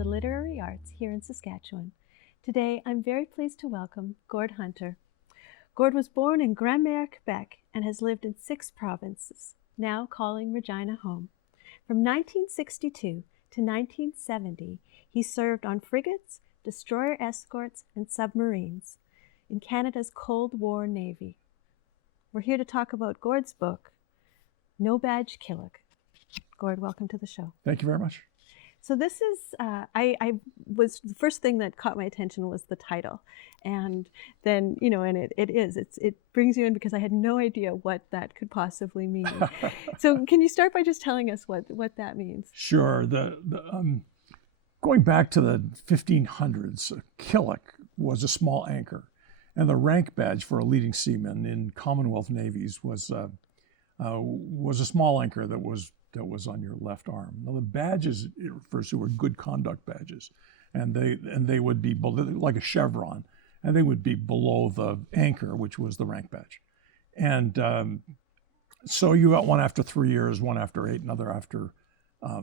the literary arts here in Saskatchewan. Today, I'm very pleased to welcome Gord Hunter. Gord was born in Grand-Mère, Quebec, and has lived in 6 provinces, now calling Regina home. From 1962 to 1970, he served on frigates, destroyer escorts, and submarines in Canada's Cold War Navy. We're here to talk about Gord's book, No Badge Killick. Gord, welcome to the show. Thank you very much. So this is, the first thing that caught my attention was the title. And then, and it brings you in because I had no idea what that could possibly mean. So can you start by just telling us what that means? Sure. Going back to the 1500s, a killick was a small anchor. And the rank badge for a leading seaman in Commonwealth navies was a small anchor that was on your left arm. Now the badges it refers to were good conduct badges, and they would be like a chevron, and they would be below the anchor, which was the rank badge. And so you got one after 3 years, one after 8, another after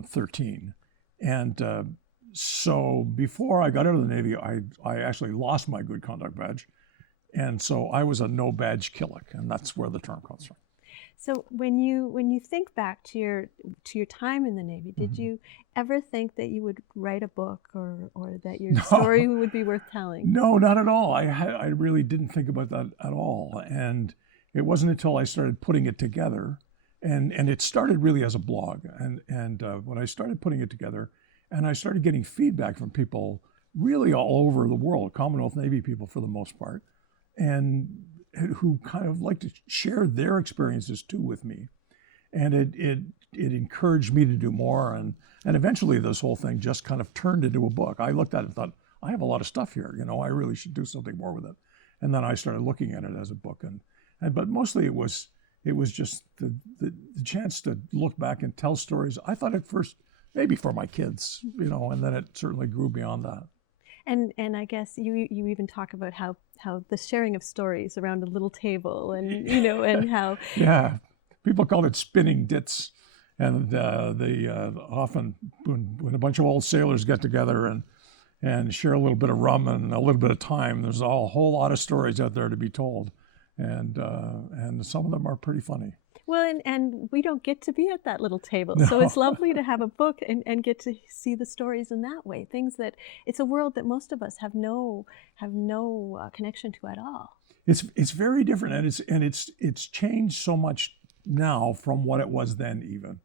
13. And so before I got out of the Navy, I actually lost my good conduct badge, and so I was a no badge killick, and that's where the term comes from. So when you think back to your time in the Navy, did you ever think that you would write a book or that your story would be worth telling? No, not at all. I really didn't think about that at all. And it wasn't until I started putting it together, and it started really as a blog. And when I started putting it together, and I started getting feedback from people really all over the world, Commonwealth Navy people for the most part, and who kind of like to share their experiences too with me. And it encouraged me to do more. And eventually this whole thing just kind of turned into a book. I looked at it and thought, I have a lot of stuff here. I really should do something more with it. And then I started looking at it as a book. But mostly it was just the chance to look back and tell stories. I thought at first, maybe for my kids, and then it certainly grew beyond that. And I guess you even talk about how the sharing of stories around a little table and how... Yeah, people call it spinning dits. And they often, when a bunch of old sailors get together and share a little bit of rum and a little bit of time, there's a whole lot of stories out there to be told. And some of them are pretty funny. Well, and we don't get to be at that little table. No. So it's lovely to have a book and get to see the stories in that way. Things that, it's a world that most of us have no connection to at all. It's very different, and it's changed so much now from what it was then even.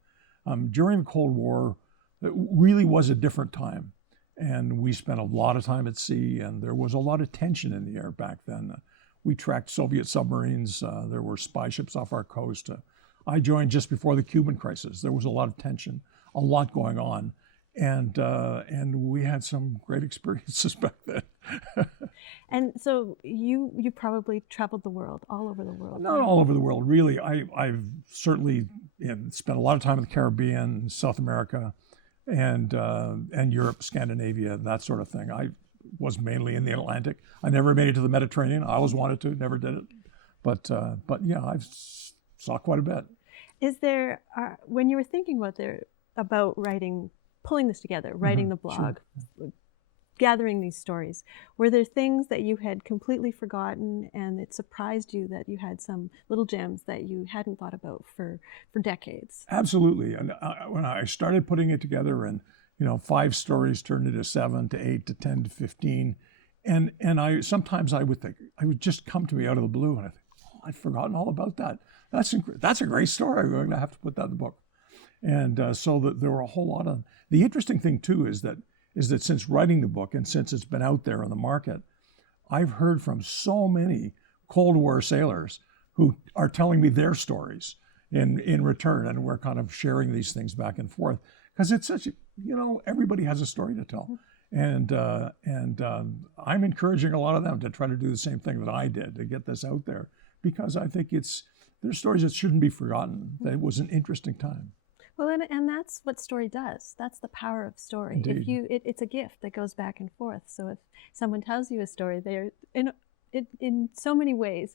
During the Cold War, it really was a different time. And we spent a lot of time at sea, and there was a lot of tension in the air back then. We tracked Soviet submarines. There were spy ships off our coast. I joined just before the Cuban crisis. There was a lot of tension, a lot going on, and we had some great experiences back then. And so you probably traveled the world, all over the world. Not all over the world, really. I've certainly spent a lot of time in the Caribbean, South America, and Europe, Scandinavia, that sort of thing. I was mainly in the Atlantic. I never made it to the Mediterranean. I always wanted to, never did it. But yeah, I've saw quite a bit. Is there, when you were thinking about writing, pulling this together, writing the blog, sure. Gathering these stories, were there things that you had completely forgotten and it surprised you that you had some little gems that you hadn't thought about for decades? Absolutely. And when I started putting it together, and 5 stories turned into 7 to 8 to 10 to 15. And sometimes I would think, I would just come to me out of the blue, and I think, I'd forgotten all about that. That's a great story. I'm going to have to put that in the book. And so there were a whole lot of... The interesting thing too is that since writing the book and since it's been out there on the market, I've heard from so many Cold War sailors who are telling me their stories in return, and we're kind of sharing these things back and forth. Because it's such, everybody has a story to tell. And I'm encouraging a lot of them to try to do the same thing that I did, to get this out there, because I think there's stories that shouldn't be forgotten. That it was an interesting time. Well, and that's what story does. That's the power of story. Indeed. It's a gift that goes back and forth. So if someone tells you a story, they're in so many ways,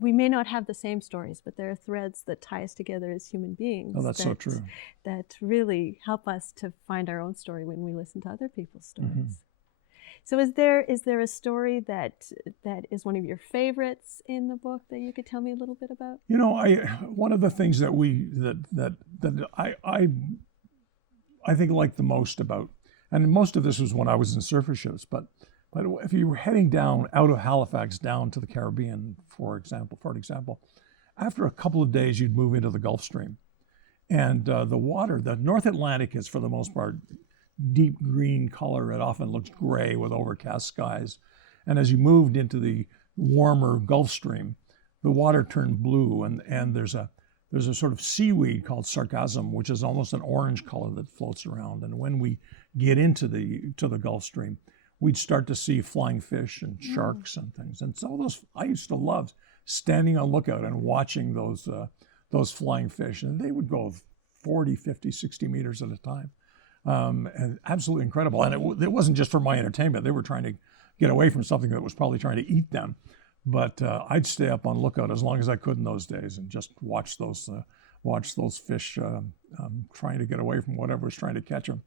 we may not have the same stories, but there are threads that tie us together as human beings. Oh, that's so true. That really help us to find our own story when we listen to other people's stories. Mm-hmm. So is there a story that is one of your favorites in the book that you could tell me a little bit about? You know, one of the things that I think like the most about, and most of this was when I was in surfer ships, but if you were heading down out of Halifax down to the Caribbean, for example, after a couple of days you'd move into the Gulf Stream, and the water, the North Atlantic is for the most part deep green color. It often looks gray with overcast skies, and as you moved into the warmer Gulf Stream, the water turned blue, and there's a sort of seaweed called sargassum, which is almost an orange color that floats around. And when we get into the Gulf Stream, we'd start to see flying fish and sharks and things. And so I used to love standing on lookout and watching those flying fish. And they would go 40, 50, 60 meters at a time. And absolutely incredible. And it wasn't just for my entertainment. They were trying to get away from something that was probably trying to eat them. But I'd stay up on lookout as long as I could in those days and just watch those fish trying to get away from whatever was trying to catch them.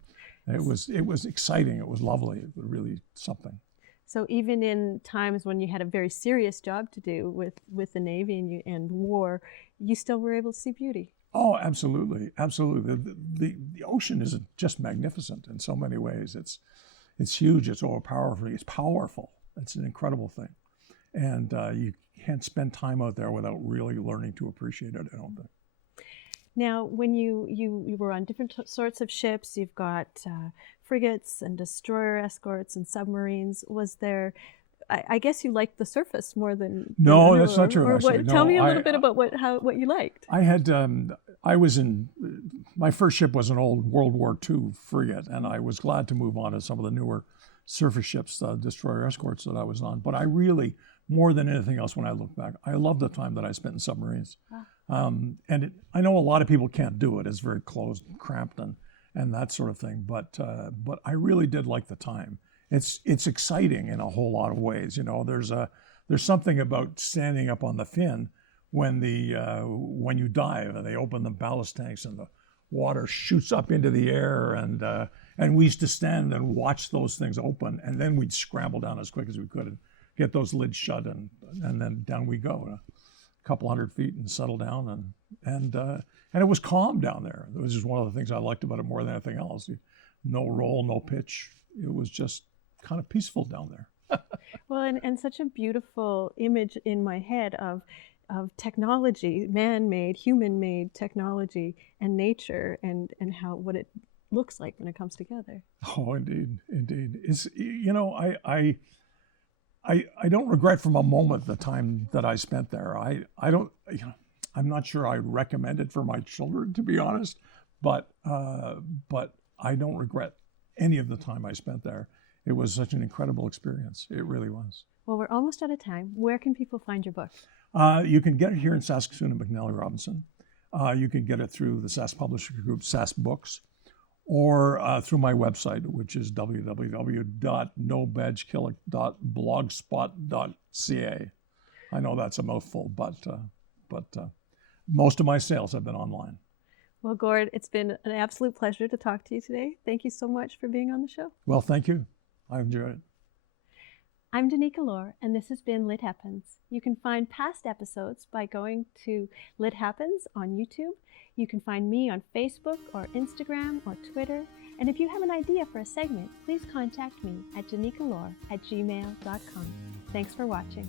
It was exciting. It was lovely. It was really something. So even in times when you had a very serious job to do with the Navy and war, you still were able to see beauty. Oh, absolutely, absolutely. The ocean is just magnificent in so many ways. It's huge. It's overpowerful. It's powerful. It's an incredible thing, and you can't spend time out there without really learning to appreciate it, I don't think. Now, when you were on different sorts of ships, you've got frigates and destroyer escorts and submarines. Was there? I guess you liked the surface more than no, that's not true. Actually, tell me a little bit about what you liked. I was in my first ship was an old World War II frigate, and I was glad to move on to some of the newer surface ships, destroyer escorts that I was on. But I really, more than anything else, when I look back, I love the time that I spent in submarines. I know a lot of people can't do it. It's very closed and cramped and that sort of thing. But I really did like the time. It's exciting in a whole lot of ways. You know, there's something about standing up on the fin when you dive and they open the ballast tanks and the water shoots up into the air, and we used to stand and watch those things open, and then we'd scramble down as quick as we could and get those lids shut, and then down we go a couple 100 feet and settle down, and it was calm down there. It was just one of the things I liked about it more than anything else. No roll, no pitch. It was just kind of peaceful down there. Well, and such a beautiful image in my head of technology, man-made, human-made technology, and nature, and what it looks like when it comes together. Oh, indeed. It's, you know, I don't regret from a moment the time that I spent there. I don't, you know, I'm not sure I'd recommend it for my children, to be honest, but I don't regret any of the time I spent there. It was such an incredible experience. It really was. Well, we're almost out of time. Where can people find your book? You can get it here in Saskatoon and McNally Robinson. You can get it through the Sask Publisher Group, Sask Books, or through my website, which is www.nobadgekillick.blogspot.ca. I know that's a mouthful, but most of my sales have been online. Well, Gord, it's been an absolute pleasure to talk to you today. Thank you so much for being on the show. Well, thank you. I enjoyed it. I'm Danica Lorer, and this has been Lit Happens. You can find past episodes by going to Lit Happens on YouTube. You can find me on Facebook or Instagram or Twitter. And if you have an idea for a segment, please contact me at danicalorer@gmail.com. Thanks for watching.